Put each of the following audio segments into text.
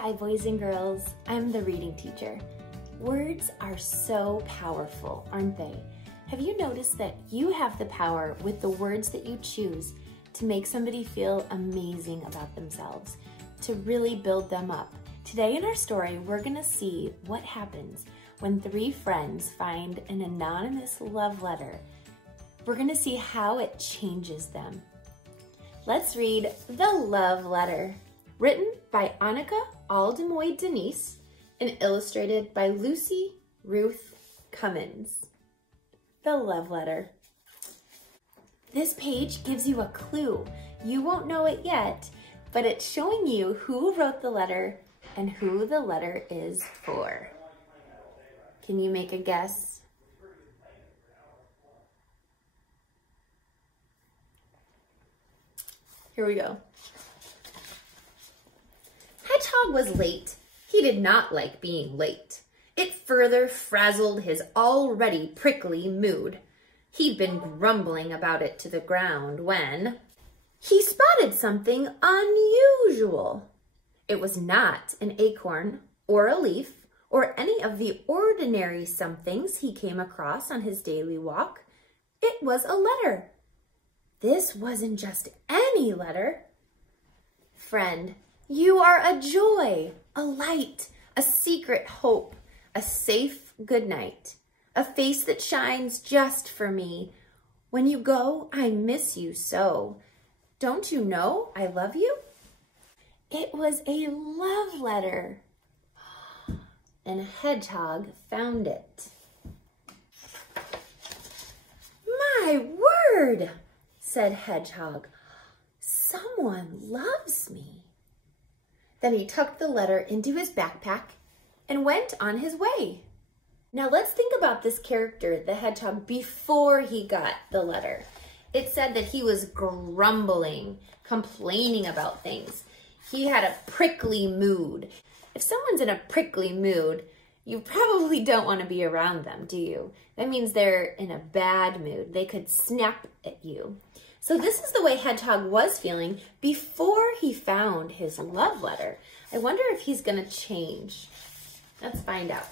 Hi, boys and girls. I'm the reading teacher. Words are so powerful, aren't they? Have you noticed that you have the power with the words that you choose to make somebody feel amazing about themselves, to really build them up? Today in our story, we're gonna see what happens when three friends find an anonymous love letter. We're gonna see how it changes them. Let's read The Love Letter, written by Anika Aldamuy Denise and illustrated by Lucy Ruth Cummins. The Love Letter. This page gives you a clue. You won't know it yet, but it's showing you who wrote the letter and who the letter is for. Can you make a guess? Here we go. Hedgehog was late. He did not like being late. It further frazzled his already prickly mood. He'd been grumbling about it to the ground when he spotted something unusual. It was not an acorn or a leaf or any of the ordinary somethings he came across on his daily walk. It was a letter. This wasn't just any letter. Friend, you are a joy, a light, a secret hope, a safe good night, a face that shines just for me. When you go, I miss you so. Don't you know I love you? It was a love letter, and Hedgehog found it. My word, said Hedgehog, someone loves me. Then he tucked the letter into his backpack and went on his way. Now let's think about this character, the hedgehog, before he got the letter. It said that he was grumbling, complaining about things. He had a prickly mood. If someone's in a prickly mood, you probably don't want to be around them, do you? That means they're in a bad mood. They could snap at you. So this is the way Hedgehog was feeling before he found his love letter. I wonder if he's going to change. Let's find out.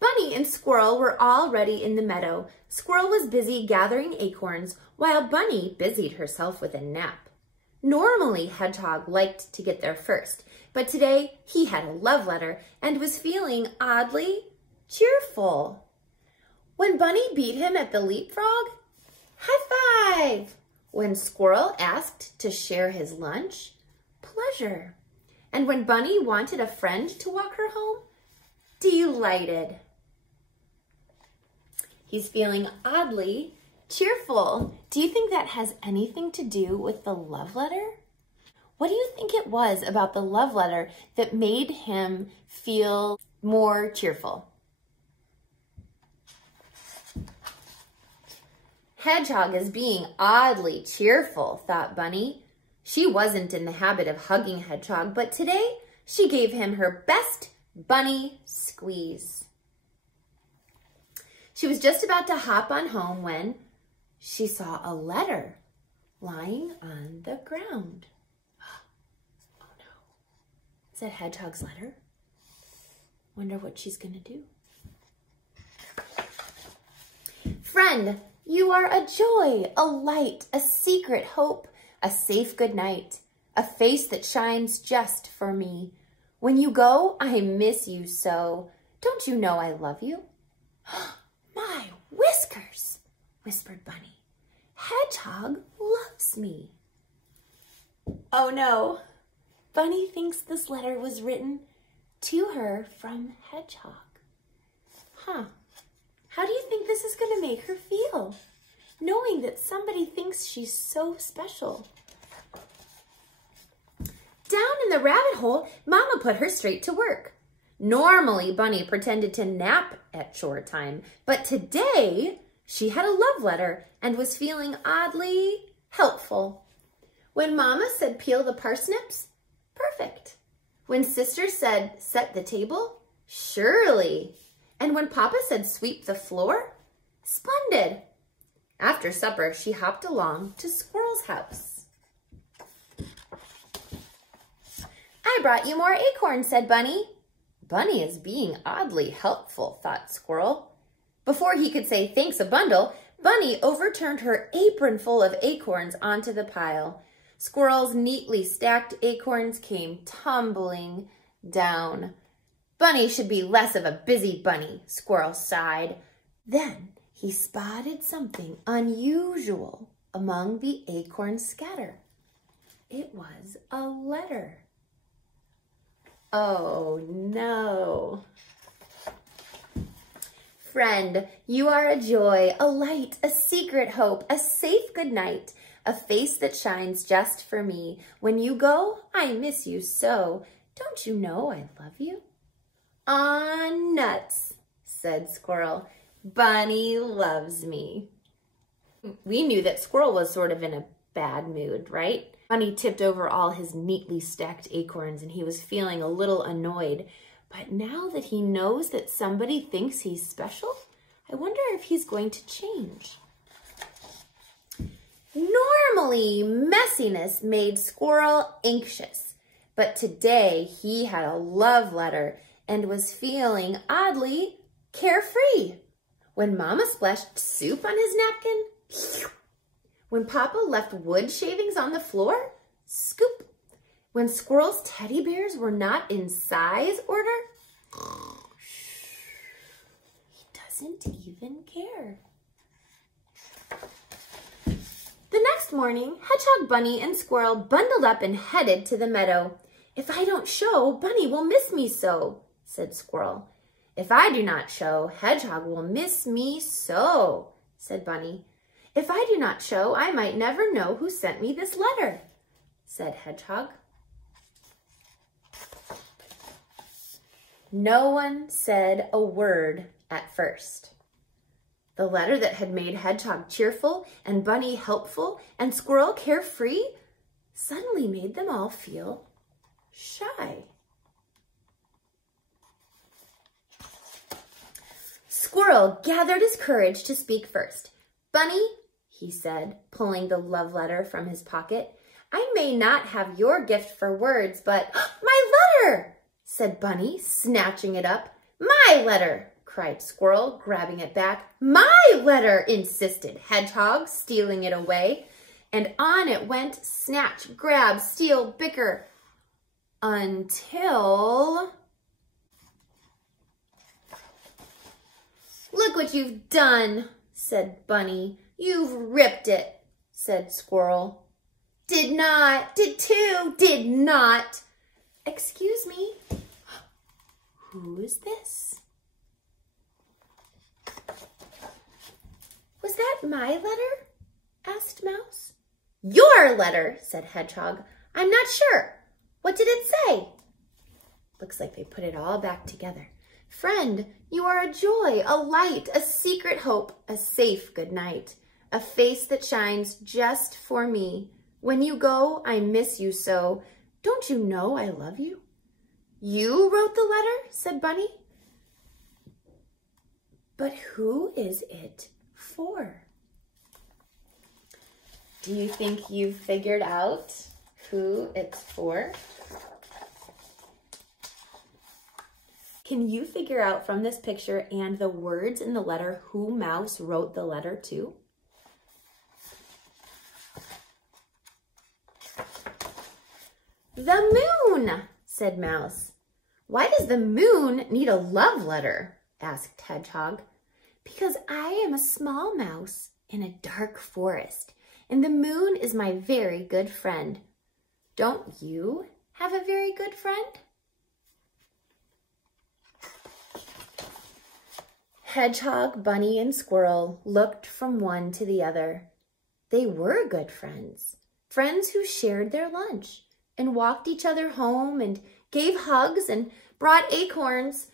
Bunny and Squirrel were already in the meadow. Squirrel was busy gathering acorns while Bunny busied herself with a nap. Normally, Hedgehog liked to get there first, but today he had a love letter and was feeling oddly cheerful. When Bunny beat him at the leapfrog, high five! When Squirrel asked to share his lunch, pleasure. And when Bunny wanted a friend to walk her home, delighted. He's feeling oddly cheerful. Do you think that has anything to do with the love letter? What do you think it was about the love letter that made him feel more cheerful? Hedgehog is being oddly cheerful, thought Bunny. She wasn't in the habit of hugging Hedgehog, but today she gave him her best bunny squeeze. She was just about to hop on home when she saw a letter lying on the ground. Oh no, is that Hedgehog's letter? Wonder what she's gonna do. Friend, you are a joy, a light, a secret hope, a safe good night, a face that shines just for me. When you go, I miss you so. Don't you know I love you? My whiskers, whispered Bunny. Hedgehog loves me. Oh no, Bunny thinks this letter was written to her from Hedgehog. Huh. How do you think this is going to make her feel, knowing that somebody thinks she's so special? Down in the rabbit hole, Mama put her straight to work. Normally, Bunny pretended to nap at chore time, but today she had a love letter and was feeling oddly helpful. When Mama said peel the parsnips, perfect. When Sister said set the table, surely. And when Papa said sweep the floor, splendid. After supper, she hopped along to Squirrel's house. brought you more acorns, said Bunny. Bunny is being oddly helpful, thought Squirrel. Before he could say thanks a bundle, Bunny overturned her apron full of acorns onto the pile. Squirrel's neatly stacked acorns came tumbling down. Bunny should be less of a busy bunny, Squirrel sighed. Then he spotted something unusual among the acorn scatter. It was a letter. Oh no. Friend, you are a joy, a light, a secret hope, a safe good night, a face that shines just for me. When you go, I miss you so. Don't you know I love you? Aw, nuts, said Squirrel. Bunny loves me. We knew that Squirrel was sort of in a bad mood, right? Bunny tipped over all his neatly stacked acorns and he was feeling a little annoyed. But now that he knows that somebody thinks he's special, I wonder if he's going to change. Normally, messiness made Squirrel anxious, but today he had a love letter and was feeling oddly carefree. When Mama splashed soup on his napkin, when Papa left wood shavings on the floor, scoop. When Squirrel's teddy bears were not in size order, he doesn't even care. The next morning, Hedgehog, Bunny, and Squirrel bundled up and headed to the meadow. If I don't show, Bunny will miss me so, said Squirrel. If I do not show, Hedgehog will miss me so, said Bunny. If I do not show, I might never know who sent me this letter, said Hedgehog. No one said a word at first. The letter that had made Hedgehog cheerful and Bunny helpful and Squirrel carefree suddenly made them all feel shy. Squirrel gathered his courage to speak first. Bunny, he said, pulling the love letter from his pocket, I may not have your gift for words, but my letter, said Bunny, snatching it up. My letter, cried Squirrel, grabbing it back. My letter, insisted Hedgehog, stealing it away. And on it went, snatch, grab, steal, bicker, until... Look what you've done, said Bunny. You've ripped it, said Squirrel. Did not, did too, did not. Excuse me, who is this? Was that my letter? Asked Mouse. Your letter, said Hedgehog. I'm not sure. What did it say? Looks like they put it all back together. Friend, you are a joy, a light, a secret hope, a safe good night, a face that shines just for me. When you go, I miss you so. Don't you know I love you? You wrote the letter, said Bunny. But who is it for? Do you think you've figured out who it's for? Can you figure out from this picture and the words in the letter who Mouse wrote the letter to? The moon, said Mouse. Why does the moon need a love letter? Asked Hedgehog. Because I am a small mouse in a dark forest, and the moon is my very good friend. Don't you have a very good friend? Hedgehog, Bunny, and Squirrel looked from one to the other. They were good friends, friends who shared their lunch and walked each other home and gave hugs and brought acorns.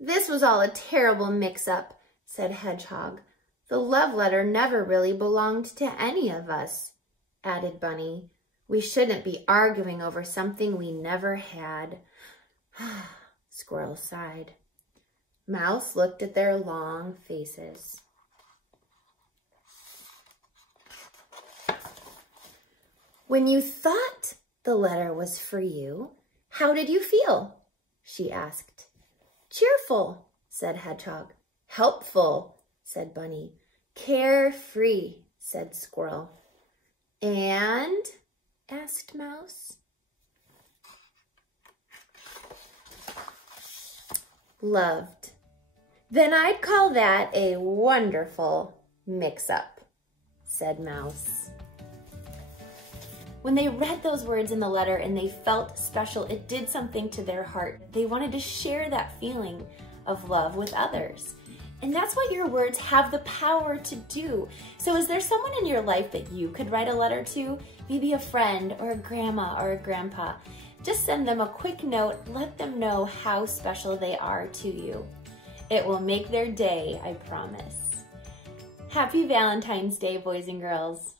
This was all a terrible mix-up, said Hedgehog. The love letter never really belonged to any of us, added Bunny. We shouldn't be arguing over something we never had. Squirrel sighed. Mouse looked at their long faces. When you thought the letter was for you, "How did you feel?" she asked. "Cheerful," said Hedgehog. "Helpful," said Bunny. "Carefree," said Squirrel. "And?" asked Mouse. "Loved. Then I'd call that a wonderful mix-up," said Mouse. When they read those words in the letter and they felt special, it did something to their heart. They wanted to share that feeling of love with others. And that's what your words have the power to do. So is there someone in your life that you could write a letter to? Maybe a friend or a grandma or a grandpa. Just send them a quick note. Let them know how special they are to you. It will make their day, I promise. Happy Valentine's Day, boys and girls.